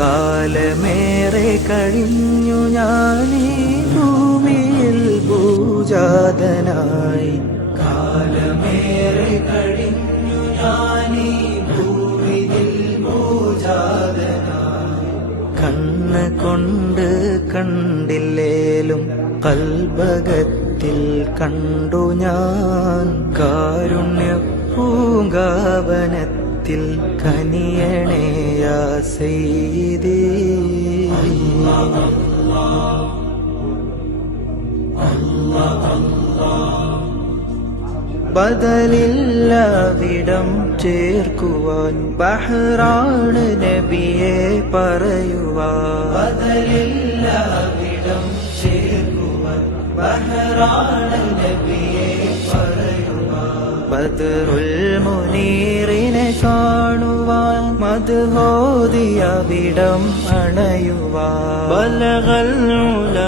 കാലമേറെ കഴിഞ്ഞു ഞാനീ ഭൂമിയിൽ പൂജാതനായി. കാലമേറെ കഴിഞ്ഞു ഞാനീ ഭൂമിയിൽ പൂജാതനായി. കണ്ണ് കൊണ്ട് കണ്ടില്ലേലും കൽബകത്തിൽ കണ്ടു ഞാൻ. കാരുണ്യ പൂങ്കാവനത്തിൽ കനിയണേ യാ സയ്യിദി. ബദലില്ലാവിടം ചേർക്കുവാൻ ബഹ്റാണ് നബിയെ പറയുവാൻ. ബദലില്ലാവിടം ചേർക്കുവാൻ ബഹ്റാണ് നബിയെ പറയുവാൻ. ബദ്റുൽ മുനീറിനെ കാണുവാൻ മദ്ഹോദിയവിടം അണയുവാൻ. ബലഗൽ